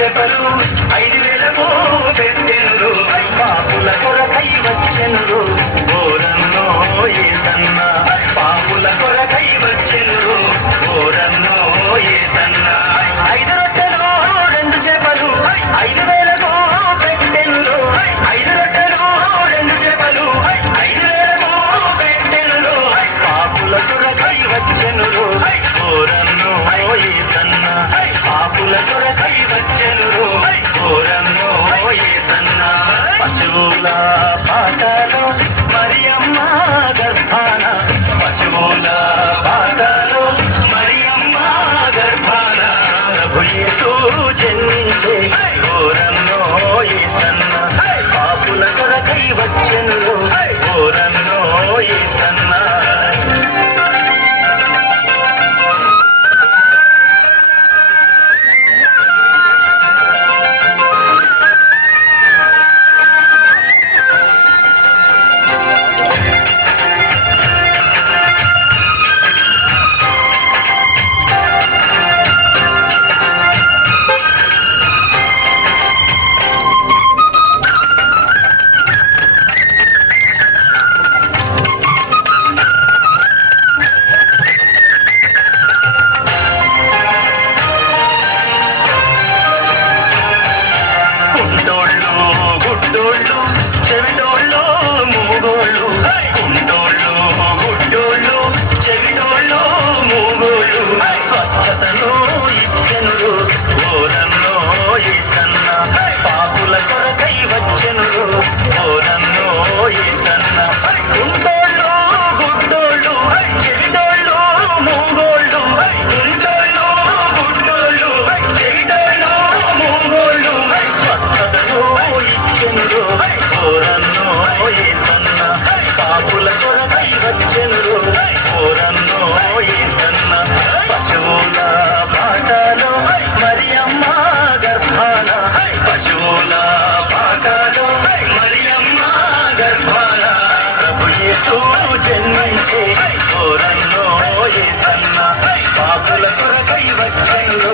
చేపలు 5,000 పెట్టెను పాపుల కొరకై వచ్చెను ఓరన్నో యేసన్న పాపుల కొరకై వచ్చెను ఓరన్నో యేసన్న 5 రొట్టెలు 2 చేపలు 5,000 పెట్టెను 5 రొట్టెలు 2 చేపలు 5,000 పెట్టెను పాపుల కొరకై వచ్చెను ఓరన్నో యేసన్న పాపుల కొరకై వచ్చెను ఓరన్నో యేసన్న పశువుల పాటలో మరియమ్మ గర్భాన పశువుల పాటలో మరియమ్మ గర్భాన ప్రభు యేసు జన్మించే ఓరన్నో యేసన్న పాపుల కొరకై వచ్చెను ఓరన్నో యేసన్న చెవిటోళ్ళు మూగోళ్ళు కుంటోళ్ళు గుడ్డోళ్ళు చెవిటోళ్ళు మూగోళ్ళు స్వస్థతను ఇచ్చెను ఓరన్నో యేసన్న పాపుల కొరకై వచ్చెను ఓరన్నో యేసన్న కుంటోళ్ళు గుడ్డోళ్ళు చెవిటోళ్ళు మూగోళ్ళు కుంటోళ్ళు గుడ్డోళ్ళు చెవిటోళ్ళు మూగోళ్ళు స్వస్థతను ఇచ్చెను ఓరన్నో యేసన్న పాపుల కొరకై వచ్చెను ఓరన్నో యేసన్న పశువుల పాటలో మరియమ్మ గర్భాన పశువుల పాటలో మరియమ్మ గర్భాన ప్రభు యేసు జన్మించే ఓరన్నో యేసన్న పాపుల కొరకై వచ్చెను